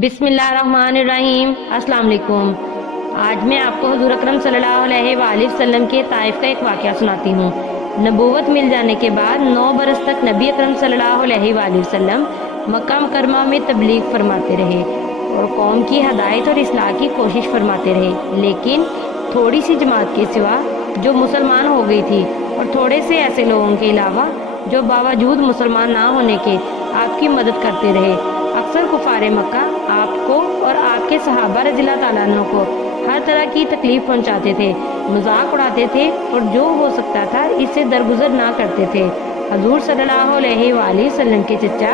بسم اللہ الرحمن الرحیم۔ السلام علیکم۔ آج میں آپ کو حضور اکرم صلی اللہ علیہ وآلہ وسلم کے طائف کا ایک واقعہ سناتی ہوں۔ نبوت مل جانے کے بعد 9 برس تک نبی اکرم صلی اللہ علیہ وآلہ وسلم مکہ مکرمہ میں تبلیغ فرماتے رہے اور قوم کی ہدایت اور اصلاح کی کوشش فرماتے رہے، لیکن تھوڑی سی جماعت کے سوا جو مسلمان ہو گئی تھی اور تھوڑے سے ایسے لوگوں کے علاوہ جو باوجود مسلمان نہ ہونے کے آپ کی مدد کرتے رہے۔ اکثر کفار مکہ آپ کو اور آپ کے صحابہ رضی اللہ تعالیٰ عنہ کو ہر طرح کی تکلیف پہنچاتے تھے، مذاق اڑاتے تھے اور جو ہو سکتا تھا اس سے درگزر نہ کرتے تھے۔ حضور صلی اللہ علیہ وآلہ وسلم کے چچا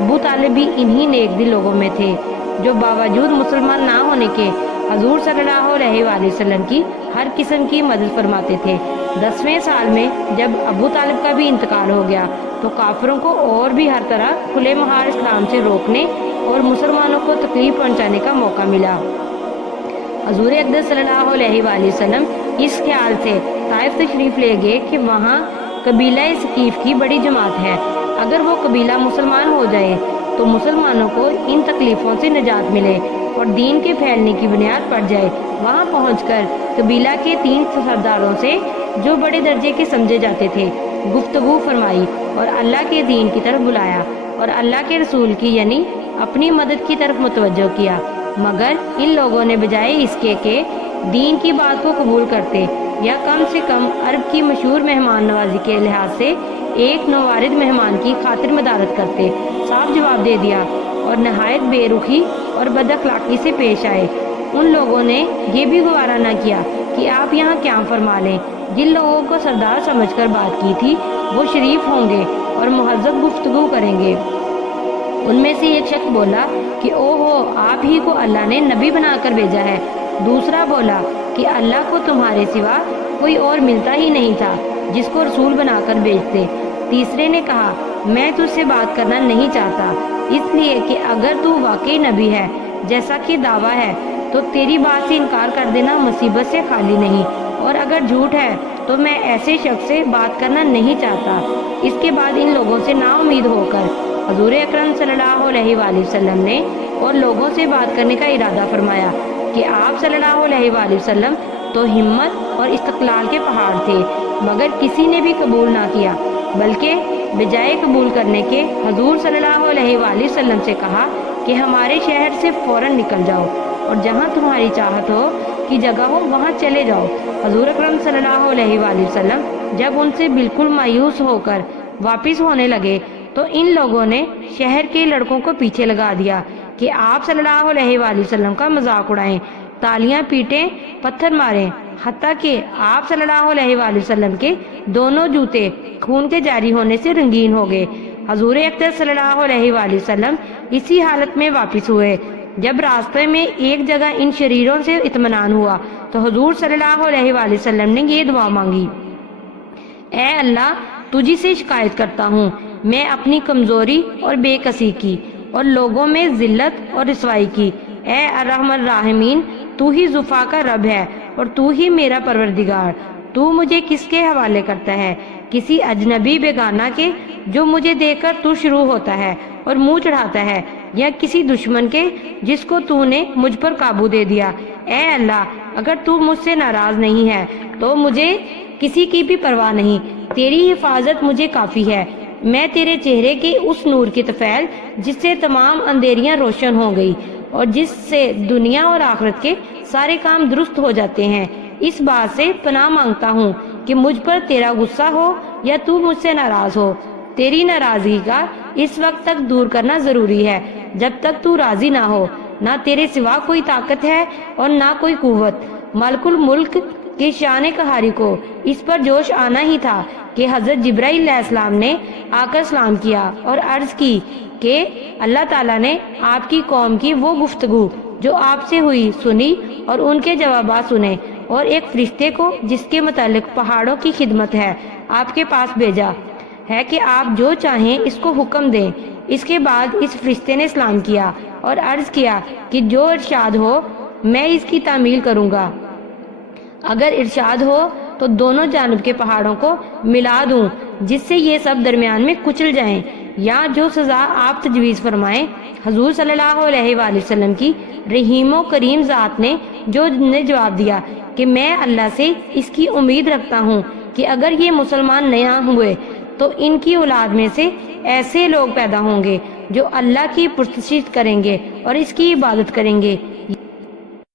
ابو طالب بھی انہی نیک دل لوگوں میں تھے جو باوجود مسلمان نہ ہونے کے حضور صلی اللہ علیہ وآلہ وسلم کی ہر قسم کی مدد فرماتے تھے۔ 10ویں سال میں جب ابو طالب کا بھی انتقال ہو گیا تو کافروں کو اور بھی ہر طرح کھلے مہار اسلام سے روکنے اور مسلمانوں کو تکلیف پہنچانے کا موقع ملا۔ حضور اقدس صلی اللہ علیہ وآلہ وسلم اس خیال سے طائف تشریف لے گئے کہ وہاں قبیلہ ثقیف کی بڑی جماعت ہے، اگر وہ قبیلہ مسلمان ہو جائے تو مسلمانوں کو ان تکلیفوں سے نجات ملے اور دین کے پھیلنے کی بنیاد پڑ جائے۔ وہاں پہنچ کر قبیلہ کے 3 سرداروں سے جو بڑے درجے کے سمجھے جاتے تھے گفتگو فرمائی اور اللہ کے دین کی طرف بلایا اور اللہ کے رسول کی یعنی اپنی مدد کی طرف متوجہ کیا، مگر ان لوگوں نے بجائے اس کے کہ دین کی بات کو قبول کرتے یا کم سے کم عرب کی مشہور مہمان نوازی کے لحاظ سے ایک نوارد مہمان کی خاطر مدارت کرتے، صاف جواب دے دیا اور نہایت بے رخی اور بد اخلاقی سے پیش آئے۔ ان لوگوں نے یہ بھی گوارا نہ کیا کہ آپ یہاں قیام فرما لیں۔ جن لوگوں کو سردار سمجھ کر بات کی تھی وہ شریف ہوں گے اور مہذب گفتگو کریں گے۔ ان میں سے ایک شخص بولا کہ او ہو، آپ ہی کو اللہ نے نبی بنا کر بھیجا ہے۔ دوسرا بولا کہ اللہ کو تمہارے سوا کوئی اور ملتا ہی نہیں تھا جس کو رسول بنا کر بھیجتے۔ تیسرے نے کہا میں تجھ سے بات کرنا نہیں چاہتا، اس لیے کہ اگر تو واقعی نبی ہے جیسا کہ دعویٰ ہے تو تیری بات سے انکار کر دینا مصیبت سے خالی نہیں، اور اگر جھوٹ ہے تو میں ایسے شخص سے بات کرنا نہیں چاہتا۔ اس کے بعد ان لوگوں سے نا امید ہو کر حضور اکرم صلی اللہ علیہ وآلہ وسلم نے اور لوگوں سے بات کرنے کا ارادہ فرمایا کہ آپ صلی اللہ علیہ وآلہ وسلم تو ہمت اور استقلال کے پہاڑ تھے، مگر کسی نے بھی قبول نہ کیا، بلکہ بجائے قبول کرنے کے حضور صلی اللہ علیہ وآلہ وسلم سے کہا کہ ہمارے شہر سے فوراً نکل جاؤ اور جہاں تمہاری چاہت ہو کی جگہ ہو وہاں چلے جاؤ۔ حضور اکرم صلی اللہ علیہ وآلہ وسلم جب ان سے بالکل مایوس ہو کر واپس ہونے لگے تو ان لوگوں نے شہر کے لڑکوں کو پیچھے لگا دیا کہ آپ صلی اللہ علیہ وآلہ وسلم کا مذاق اڑائیں، تالیاں پیٹیں، پتھر ماریں، حتیٰ کہ آپ صلی اللہ علیہ وآلہ وسلم کے دونوں جوتے خون کے جاری ہونے سے رنگین ہو گئے۔ حضور اقدس صلی اللہ علیہ وآلہ وسلم اسی حالت میں واپس ہوئے۔ جب راستے میں ایک جگہ ان شریروں سے اطمینان ہوا تو حضور صلی اللہ علیہ وآلہ وسلم نے یہ دعا مانگی، اے اللہ تجھی سے شکایت کرتا ہوں میں اپنی کمزوری اور بے کسی کی اور لوگوں میں ذلت اور رسوائی کی۔ اے ارحم الراحمین، تو ہی ضعفاء کا رب ہے اور تو ہی میرا پروردگار۔ تو مجھے کس کے حوالے کرتا ہے؟ کسی اجنبی بیگانہ کے جو مجھے دیکھ کر تو شروع ہوتا ہے اور منہ چڑھاتا ہے، یا کسی دشمن کے جس کو تو نے مجھ پر قابو دے دیا۔ اے اللہ اگر تو مجھ سے ناراض نہیں ہے تو مجھے کسی کی بھی پرواہ نہیں، تیری حفاظت مجھے کافی ہے۔ میں تیرے چہرے کے اس نور کی طفیل جس سے تمام اندھیریاں روشن ہو گئی اور جس سے دنیا اور آخرت کے سارے کام درست ہو جاتے ہیں، اس بات سے پناہ مانگتا ہوں کہ مجھ پر تیرا غصہ ہو یا تو مجھ سے ناراض ہو۔ تیری ناراضگی کا اس وقت تک دور کرنا ضروری ہے جب تک تو راضی نہ ہو۔ نہ تیرے سوا کوئی طاقت ہے اور نہ کوئی قوت۔ ملک الملک کے شان قہاری کو اس پر جوش آنا ہی تھا کہ حضرت جبرائیل علیہ السلام نے آ کر سلام کیا اور عرض کی کہ اللہ تعالیٰ نے آپ کی قوم کی وہ گفتگو جو آپ سے ہوئی سنی اور ان کے جوابات سنے، اور ایک فرشتے کو جس کے متعلق پہاڑوں کی خدمت ہے آپ کے پاس بھیجا ہے کہ آپ جو چاہیں اس کو حکم دیں۔ اس کے بعد اس فرشتے نے سلام کیا اور عرض کیا کہ جو ارشاد ہو میں اس کی تعمیل کروں گا، اگر ارشاد ہو تو دونوں جانب کے پہاڑوں کو ملا دوں جس سے یہ سب درمیان میں کچل جائیں۔ یا جو سزا آپ تجویز فرمائیں۔ حضور صلی اللہ علیہ وآلہ وسلم کی رحیم و کریم ذات نے جواب دیا کہ میں اللہ سے اس کی امید رکھتا ہوں کہ اگر یہ مسلمان نہ ہوئے تو ان کی اولاد میں سے ایسے لوگ پیدا ہوں گے جو اللہ کی پرستش کریں گے اور اس کی عبادت کریں گے۔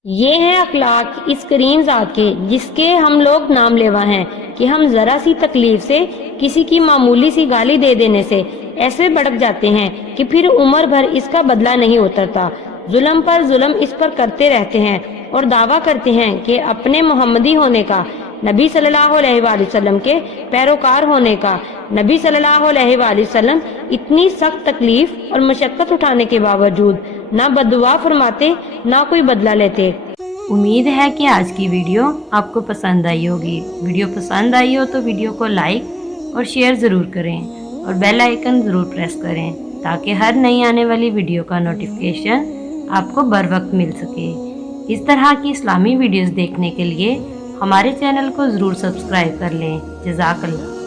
یہ ہیں اخلاق اس کریم ذات کے جس کے ہم لوگ نام لیوا ہیں کہ ہم ذرا سی تکلیف سے، کسی کی معمولی سی گالی دے دینے سے ایسے بھڑک جاتے ہیں کہ پھر عمر بھر اس کا بدلہ نہیں اترتا، ظلم پر ظلم اس پر کرتے رہتے ہیں اور دعویٰ کرتے ہیں کہ اپنے محمدی ہونے کا، نبی صلی اللہ علیہ وآلہ وسلم کے پیروکار ہونے کا۔ نبی صلی اللہ علیہ وآلہ وسلم اتنی سخت تکلیف اور مشقت اٹھانے کے باوجود نہ بددعا فرماتے نہ کوئی بدلہ لیتے۔ امید ہے کہ آج کی ویڈیو آپ کو پسند آئی ہوگی۔ ویڈیو پسند آئی ہو تو ویڈیو کو لائک اور شیئر ضرور کریں اور بیل آئیکن ضرور پریس کریں تاکہ ہر نئی آنے والی ویڈیو کا نوٹیفیکیشن آپ کو بر وقت مل سکے۔ اس طرح کی اسلامی ویڈیوز دیکھنے کے لیے ہمارے چینل کو ضرور سبسکرائب کر لیں۔ جزاک اللہ۔